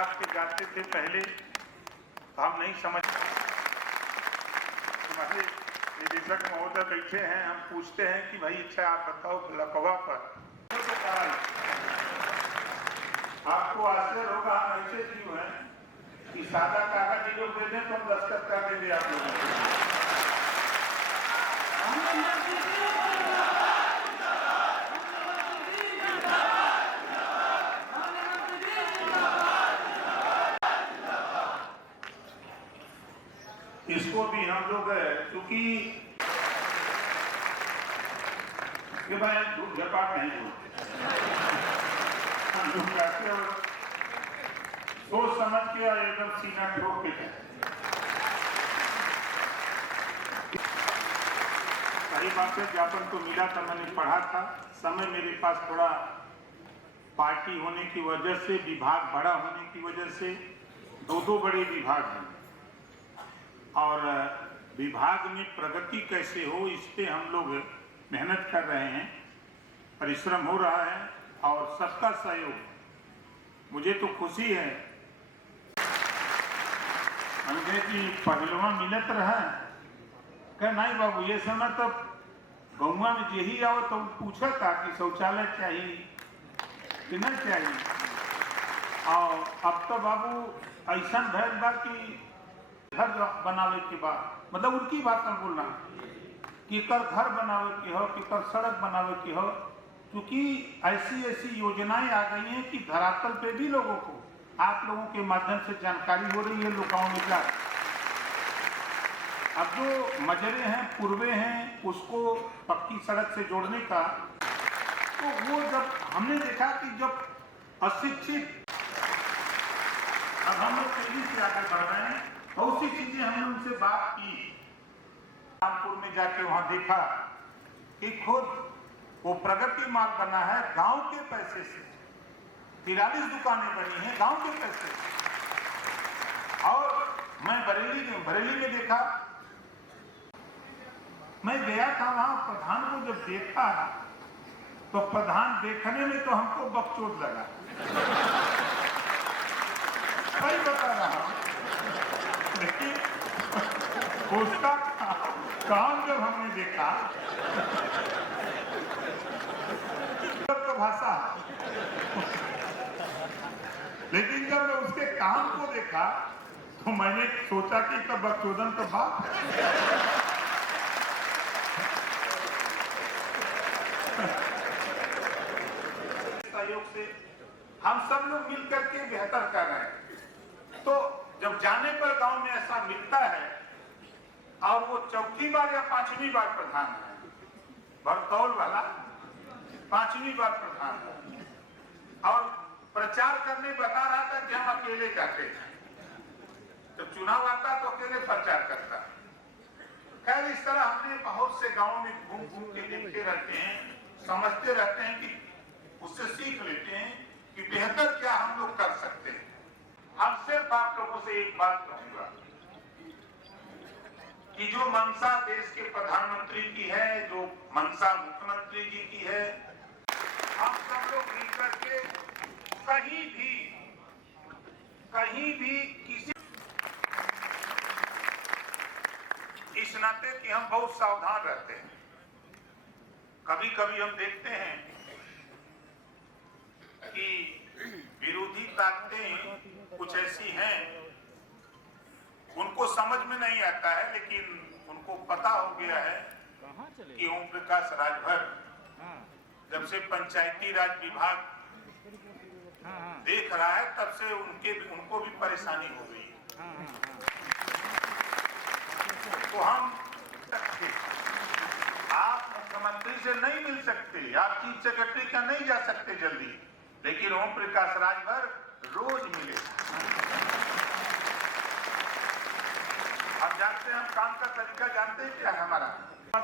विभाग के जाते थे पहले तो हम नहीं समझ, हमारे निदेशक महोदय बैठे हैं, हम पूछते हैं कि भाई अच्छा आप बताओ लकवा पर आपको आश्चर्य होगा हम ऐसे क्यों हैं कि सादा कागज ये लोग दे दें तो हम दस्तखत कर देंगे आप लोगों को। इसको भी हम लोग चूंकि झूठ झपाट नहीं बोलते, हम लोग कहते हो सोच समझ के एकदम सीना ठोक के जाए। सही बात है, ज्ञापन तो मिला था, मैंने पढ़ा था। समय मेरे पास थोड़ा पार्टी होने की वजह से, विभाग बड़ा होने की वजह से दो बड़े विभाग हैं और विभाग में प्रगति कैसे हो इस पे हम लोग मेहनत कर रहे हैं, परिश्रम हो रहा है और सबका सहयोग। मुझे तो खुशी है मुझे कि पहलवा मिलत रहा क्या नहीं बाबू, ये समय तो गौवा में यही आओ तो पूछा था कि शौचालय चाहिए कि नहीं चाहिए, और अब तो बाबू ऐसा भैल बा कि घर बनावे के बाद, मतलब उनकी बात हम बोलना कि कर घर बनावे के हो कि कर सड़क बनावे के हो, क्योंकि ऐसी ऐसी योजनाएं आ गई हैं कि धरातल पे भी लोगों को आप लोगों के माध्यम से जानकारी हो रही है लोगों में क्या। अब जो मजरे हैं, पूर्वे हैं, उसको पक्की सड़क से जोड़ने का, तो वो जब हमने देखा कि जब अशिक्षित, अब हम लोग तेजी से आगे बढ़ रहे हैं, बहुत सी चीजें हमने उनसे बात की। रामपुर में जाके वहां देखा कि खुद वो प्रगति मार्ग बना है गांव के पैसे से, 43 दुकानें बनी हैं गांव के पैसे से। और मैं बरेली में देखा, मैं गया था वहां, प्रधान को जब देखा तो प्रधान देखने में तो हमको बकचोद लगा, सही बता रहा हूं, लेकिन उसका काम जब हमने देखा तो भाषा, लेकिन जब मैं उसके काम को देखा तो मैंने सोचा कि तब बकचोदन तो बात है। सहयोग से हम सब लोग मिलकर के बेहतर कर रहे हैं, तो जब जाने पर गांव में ऐसा मिलता है और वो चौथी बार या 5वीं बार प्रधान है, भरतौल वाला 5वीं बार प्रधान है, और प्रचार करने बता रहा था कि हम अकेले जाते हैं, जब चुनाव आता तो अकेले प्रचार करता। खैर इस तरह हमने बहुत से गांव में घूम घूम के देखते रहते हैं, समझते रहते हैं कि उससे सीख लेते हैं कि बेहतर क्या हम लोग कर सकते हैं। हम सिर्फ आप लोगों से एक बात कहूंगा कि जो मंशा देश के प्रधानमंत्री की है, जो मंशा मुख्यमंत्री जी की है, हम सब लोग मिलकर के कहीं भी किसी, इस नाते कि हम बहुत सावधान रहते हैं। कभी कभी हम देखते हैं कि विरोधी ताकतें कुछ ऐसी हैं, उनको समझ में नहीं आता है, लेकिन उनको पता हो गया है कि ओम प्रकाश राजभर जब से पंचायती राज विभाग देख रहा है तब से उनको भी परेशानी हो गई है। तो हम आप मुख्यमंत्री से नहीं मिल सकते, आप चीफ सेक्रेटरी का नहीं जा सकते जल्दी, लेकिन ओम प्रकाश राजभर रोज मिले। हम जानते हैं, हम काम का तरीका जानते हैं क्या है हमारा,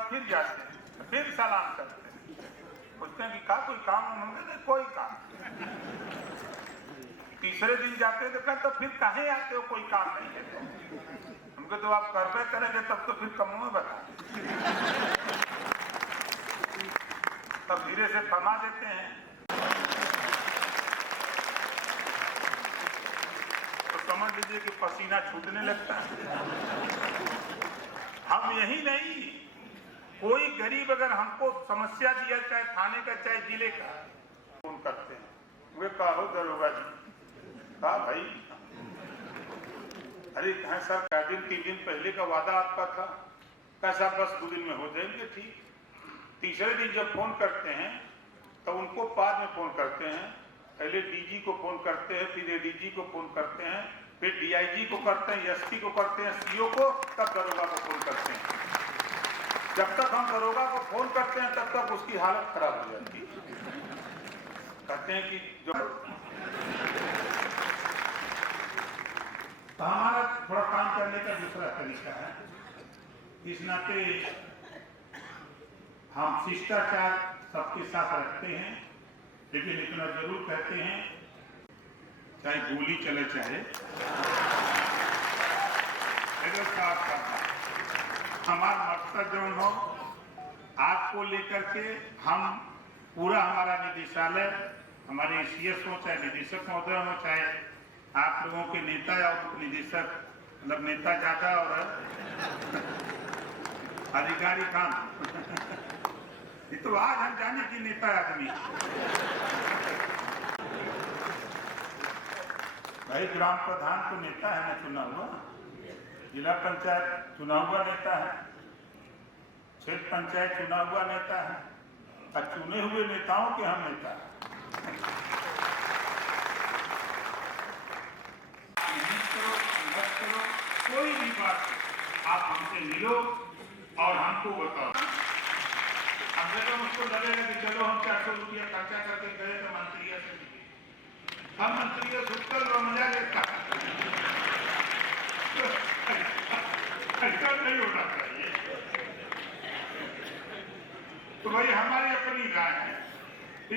फिर जाते हैं, फिर सलाम करते हैं, पूछते हैं कि का कोई काम, हमने कोई काम। तीसरे दिन जाते तो कहते तो फिर काहे आते हो, कोई काम नहीं है। हमको तो आप करबे करेंगे तब तो फिर कम में बता, तब धीरे से फरमा देते हैं। समझ लीजिए कि पसीना छूटने लगता है। हम यही नहीं, कोई गरीब अगर हमको समस्या दिया, चाहे थाने का चाहे जिले का, फोन करते हैं, वे कहो दरोगा जी, कहा भाई, अरे कहा सर, 4 दिन 3 दिन पहले का वादा आपका था, कैसा बस 2 दिन में हो जाएंगे ठीक। तीसरे दिन जब फोन करते हैं तो उनको बाद में फोन करते हैं, पहले डीजी को फोन करते हैं, फिर एडीजी को फोन करते हैं, फिर डीआईजी को करते हैं, एसपी को करते हैं, सीओ को, तब दरोगा को फोन करते हैं। जब तक हम दरोगा को फोन करते हैं तब तक उसकी हालत खराब हो जाती है। कहते हैं कि जो तो हमारा थोड़ा काम करने का दूसरा तरीका है, इस नाते हम शिष्टाचार सबके साथ रखते हैं, लेकिन इतना जरूर कहते हैं, चाहे गोली चले चाहे हमारा मकसद जो हो, आपको लेकर के हम पूरा हमारा निदेशालय, हमारे सीएस हो चाहे निदेशक महोदय हो, चाहे आप लोगों के नेता या उप निदेशक, मतलब नेता ज्यादा और अधिकारी कम, ये तो आज हम जाने की नेता आदमी भाई, ग्राम प्रधान तो नेता है ना, चुना हुआ, जिला पंचायत चुना हुआ नेता है, क्षेत्र पंचायत चुना हुआ नेता है, और चुने हुए नेताओं के हम नेता हैं। कोई भी बात आप हमसे मिलो और हमको बताओ। अगर उसको लगेगा कि चलो हम 400 रुपया खर्चा करके गए तो मंत्री से मिले, हम मंत्री से सुतल और मजा लेता, ऐसा नहीं होना चाहिए। तो भाई हमारी अपनी राय है,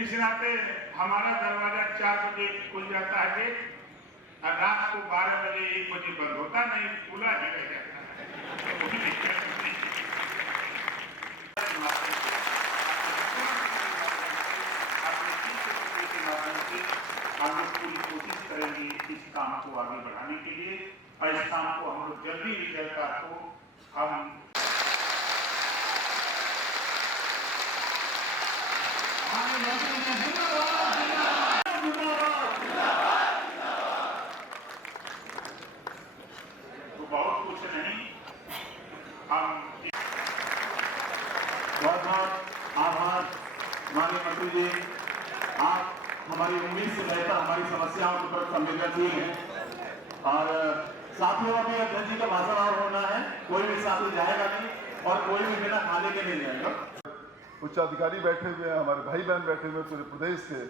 इस नाते हमारा दरवाजा 4 बजे खुल जाता है गेट, और रात को 12 बजे 1 बजे बंद होता नहीं, खुला ही रह जाता है। हम लोग पूरी कोशिश करेंगे इस काम को आगे बढ़ाने के लिए, और इस काम को हम लोग जल्दी रिजल्ट को हम तो बहुत कुछ नहीं, हम बहुत बहुत आभार माननीय मंत्री जी, आप हमारी उम्मीद से बेहतर हमारी समस्याओं के प्रति संवेदनशील हैं। और साथियों, अभी अध्यक्ष जी का भाषण और होना है, कोई भी साथी जाएगा नहीं और कोई भी बिना खाने के नहीं जाएगा। उच्च अधिकारी बैठे हुए हैं, हमारे भाई बहन बैठे हुए पूरे प्रदेश से,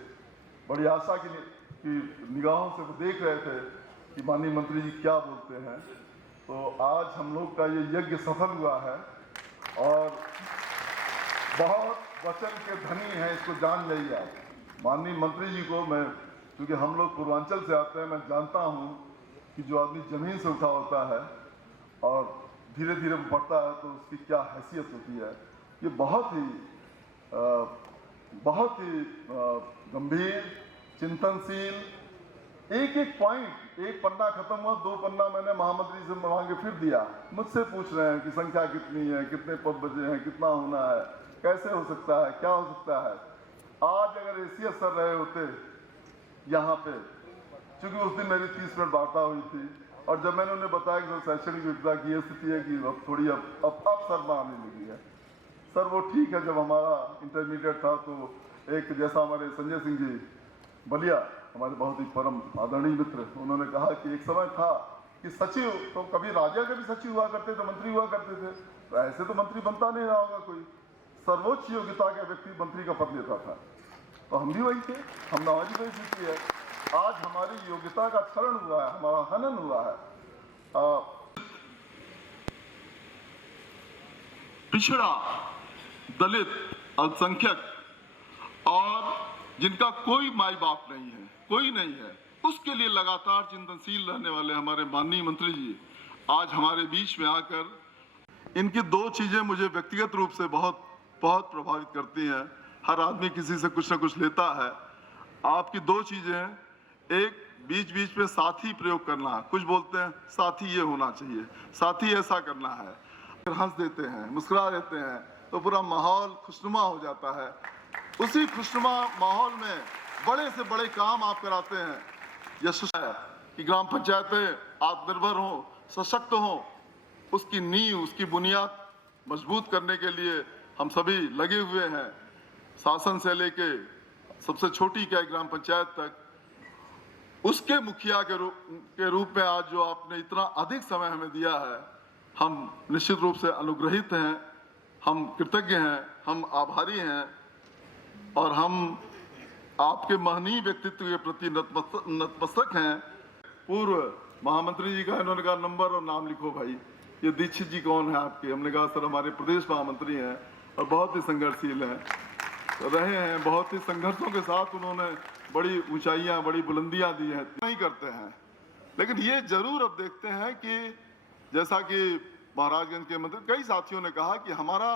बड़ी आशा की निगाहों से वो देख रहे थे कि माननीय मंत्री जी क्या बोलते हैं। तो आज हम लोग का ये यज्ञ सफल हुआ है और बहुत वचन के धनी हैं, इसको जान जाइए आप। माननीय मंत्री जी को मैं, क्योंकि हम लोग पूर्वांचल से आते हैं, मैं जानता हूँ कि जो आदमी जमीन से उठा होता है और धीरे धीरे बढ़ता है तो उसकी क्या हैसियत होती है। ये बहुत ही गंभीर, चिंतनशील, एक एक पॉइंट, एक पन्ना खत्म हुआ, 2 पन्ना मैंने महामंत्री से मांग के फिर दिया। मुझसे पूछ रहे हैं कि संख्या कितनी है, कितने पद बचे हैं, कितना होना है, कैसे हो सकता है, क्या हो सकता है। आज अगर एसीएस सर रहे होते यहाँ पे, क्योंकि उस दिन मेरी 30 मिनट वार्ता हुई थी, और जब मैंने उन्हें बताया कि शैक्षणिक विविधता की ये स्थिति है कि अब थोड़ी अब शर्मा आने लगी है। सर वो ठीक है, जब हमारा इंटरमीडिएट था तो एक जैसा हमारे संजय सिंह जी बलिया, हमारे बहुत ही परम आदरणीय मित्र, उन्होंने कहा कि एक समय था कि सचिव तो कभी राजा के भी सचिव हुआ करते थे, मंत्री हुआ करते थे, तो ऐसे तो मंत्री बनता नहीं रहा होगा कोई, सर्वोच्च योग्यता के व्यक्ति मंत्री का पद लेता था। तो हम भी वही थे, हम हमारी वही स्थिति है। आज हमारी योग्यता का क्षरण हुआ है, हमारा हनन हुआ है। पिछड़ा, दलित, अल्पसंख्यक और जिनका कोई माई बाप नहीं है, कोई नहीं है, उसके लिए लगातार चिंतनशील रहने वाले हमारे माननीय मंत्री जी आज हमारे बीच में आकर, इनकी 2 चीजें मुझे व्यक्तिगत रूप से बहुत बहुत प्रभावित करती हैं। हर आदमी किसी से कुछ ना कुछ लेता है। आपकी 2 चीजें हैं, एक बीच बीच में साथी प्रयोग करना, कुछ बोलते हैं साथी ये होना चाहिए, साथी ऐसा करना है, फिर हंस देते हैं, मुस्कुरा देते हैं तो पूरा माहौल खुशनुमा हो जाता है। उसी खुशनुमा माहौल में बड़े से बड़े काम आप कराते हैं। यह है कि ग्राम पंचायतें आत्मनिर्भर हों, सशक्त हों, उसकी नींव, उसकी बुनियाद मजबूत करने के लिए हम सभी लगे हुए हैं। शासन से लेके सबसे छोटी क्या ग्राम पंचायत तक, उसके मुखिया के रूप में आज जो आपने इतना अधिक समय हमें दिया है, हम निश्चित रूप से अनुग्रहित हैं, हम कृतज्ञ हैं, हम आभारी हैं और हम आपके महनीय व्यक्तित्व के प्रति नतमस्तक हैं। पूर्व महामंत्री जी का इन्होंने कहा नंबर और नाम लिखो भाई, ये दीक्षित जी कौन है आपके? हमने कहा सर हमारे प्रदेश महामंत्री हैं और बहुत ही संघर्षशील हैं, रहे हैं, बहुत ही संघर्षों के साथ उन्होंने बड़ी ऊंचाइयां, बड़ी बुलंदियां दी हैं। नहीं करते हैं, लेकिन ये जरूर अब देखते हैं कि जैसा कि महाराजगंज के मंत्री कई साथियों ने कहा कि हमारा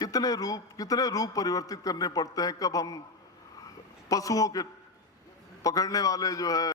कितने रूप परिवर्तित करने पड़ते हैं। कब हम पशुओं के पकड़ने वाले जो है